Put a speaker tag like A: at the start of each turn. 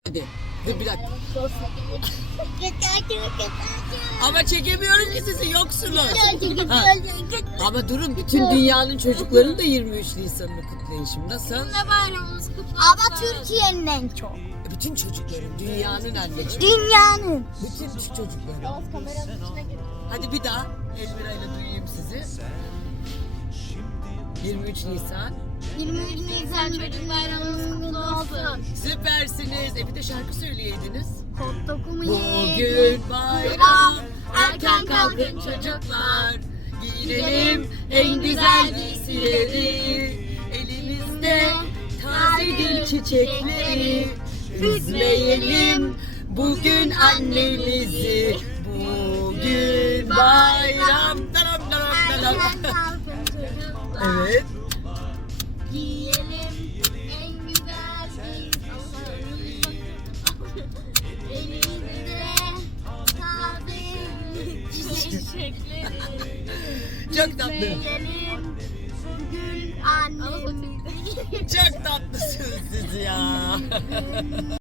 A: Hadi. Dur bir dakika. Ama çekemiyorum ki sizi, yoksunuz. Ha. Ama durun, bütün dünyanın çocuklarının da 23 Nisan'ını kutlayın şimdi. Nasıl?
B: Bayramımız kutlu olsun.
C: Ama Türkiye'nin en çok.
A: Bütün çocukların, dünyanın anneciğim.
C: Dünyanın.
A: Bütün çocukların.
B: Kameranın içine gir.
A: Hadi bir daha Elvira ile duyayım sizi. 23 Nisan.
B: 23 Nisan çocuk bayramımız kutlu olsun.
A: Süpersiniz. Bir de şarkı söyleyeydiniz.
C: Kotokumu
A: Bugün bayram, erken kalkın çocuklar. Giyinelim en güzel giysileri. Elimizde taze gül çiçekleri. Üzmeyelim bugün annemizi. Bugün bayram. Dalam, dalam, dalam. Evet.
B: Giyelim en güzel elimizde taze çiçekleri.
A: Çok tatlı.
B: Giyelim bugün annemizi.
A: Çok tatlısınız siz ya.